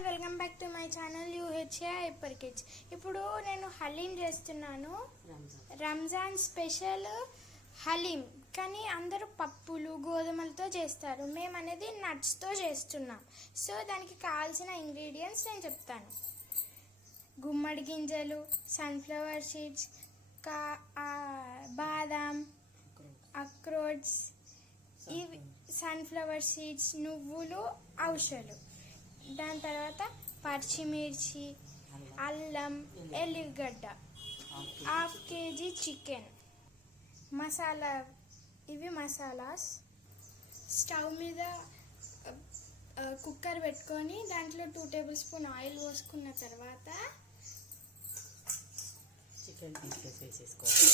Welcome back to my channel UHA hyper kids. ఇప్పుడు నేను హలీం చేస్తున్నాను. రంజాన్ స్పెషల్ హలీం. కానీ అందరూ పప్పులు గోధుమలతో చేస్తారు. మేము అనేది నట్స్తో చేస్తున్నాం. సో దానికి కావాల్సిన ఇంగ్రీడియంట్స్ నేను చెప్తాను. గుమ్మడి గింజలు, సన్ఫ్లవర్ సీడ్స్, బాదాం, అక్రోట్స్, ఇవి సన్ఫ్లవర్ సీడ్స్, నువ్వులు, ఔషధాలు. దాని తర్వాత పచ్చిమిర్చి, అల్లం, ఎల్లిగడ్డ, హాఫ్ కేజీ చికెన్, మసాలా. ఇవి మసాలాస్. స్టవ్ మీద కుక్కర్ పెట్టుకొని దాంట్లో 2 టేబుల్ స్పూన్ ఆయిల్ పోసుకున్న తర్వాత చికెన్ వేసేసుకోవాలి.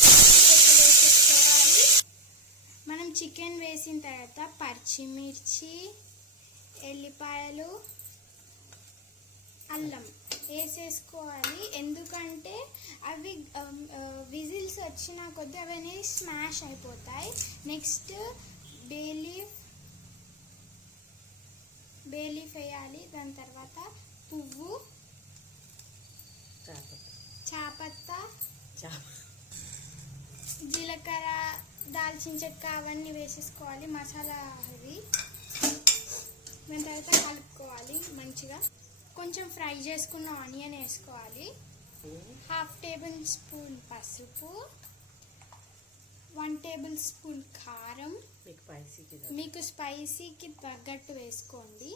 మనం చికెన్ వేసిన తర్వాత పచ్చిమిర్చి, ఎల్లిపాయలు, అల్లం వేసేసుకోవాలి. ఎందుకంటే అవి విజిల్స్ వచ్చిన కొద్దీ అవన్నీ స్మాష్ అయిపోతాయి. నెక్స్ట్ బేలీఫ్ వేయాలి. దాని తర్వాత పువ్వు, చాపత్త, జీలకర్ర, దాల్చిన చెక్క అవన్నీ వేసేసుకోవాలి. మసాలా అవి దాని తర్వాత కలుపుకోవాలి మంచిగా. కొంచెం ఫ్రై చేసుకున్న ఆనియన్ వేసుకోవాలి. హాఫ్ టేబుల్ స్పూన్ పసుపు, 1 టేబుల్ స్పూన్ కారం. మీకు స్పైసీకి తగ్గట్టు వేసుకోండి.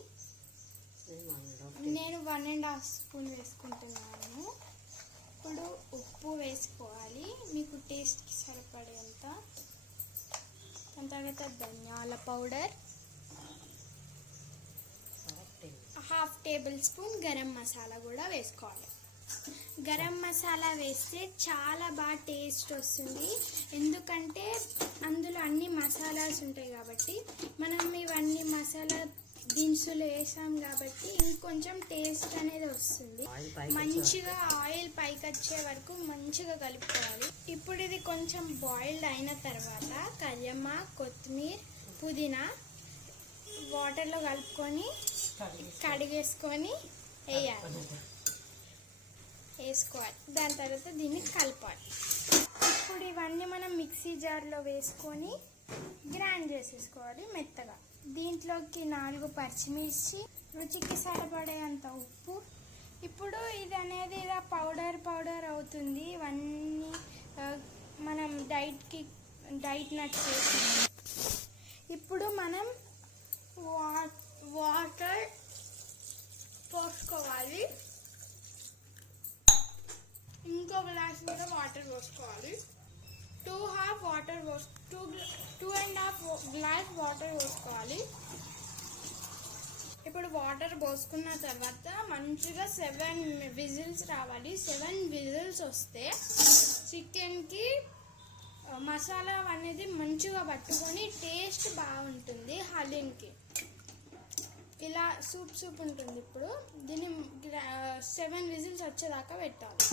నేను 1.5 స్పూన్ వేసుకుంటున్నాను. ఇప్పుడు ఉప్పు వేసుకోవాలి మీకు టేస్ట్కి సరిపడేంత. దాని తర్వాత ధనియాల powder, half table spoon garam masala కూడా వేసుకోవాలి. గరం మసాలా వేస్తే చాలా బాగా టేస్ట్ వస్తుంది. ఎందుకంటే అందులో అన్ని మసాలాస్ ఉంటాయి కాబట్టి. మనం ఇవన్నీ మసాలా దినుసులు వేసాం కాబట్టి ఇంకొంచెం టేస్ట్ అనేది వస్తుంది. మంచిగా ఆయిల్ పైకి వచ్చే వరకు మంచిగా కలుపుకోవాలి. ఇప్పుడు ఇది కొంచెం బాయిల్డ్ అయిన తర్వాత కరివేపాకు, కొత్తిమీర, పుదీనా వాటర్లో కలుపుకొని కడిగేసుకొని వేసుకోవాలి. దాని తర్వాత దీన్ని కలపాలి. ఇప్పుడు ఇవన్నీ మనం మిక్సీ జార్లో వేసుకొని గ్రైండ్ చేసేసుకోవాలి మెత్తగా. దీంట్లోకి 4 పచ్చిమిర్చి, రుచికి సరిపడేంత ఉప్పు. ఇప్పుడు ఇది అనేది ఇలా పౌడర్ అవుతుంది. ఇవన్నీ మనం డైట్ నట్స్ వేసుకుంటాం. ఇప్పుడు మనం వాటర్ పోసుకోవాలి. ఇంకో గ్లాస్ కూడా వాటర్ పోసుకోవాలి. 2.5 గ్లాస్ వాటర్ పోసుకోవాలి. ఇప్పుడు వాటర్ పోసుకున్న తర్వాత మంచిగా 7 విజిల్స్ రావాలి. 7 విజిల్స్ వస్తే చికెన్కి మసాలా అనేది మంచిగా పట్టుకొని టేస్ట్ బాగుంటుంది. హలీంకి ఇలా సూప్ ఉంటుంది. ఇప్పుడు దీన్ని 7 విజిల్స్ వచ్చేదాకా పెట్టాలి.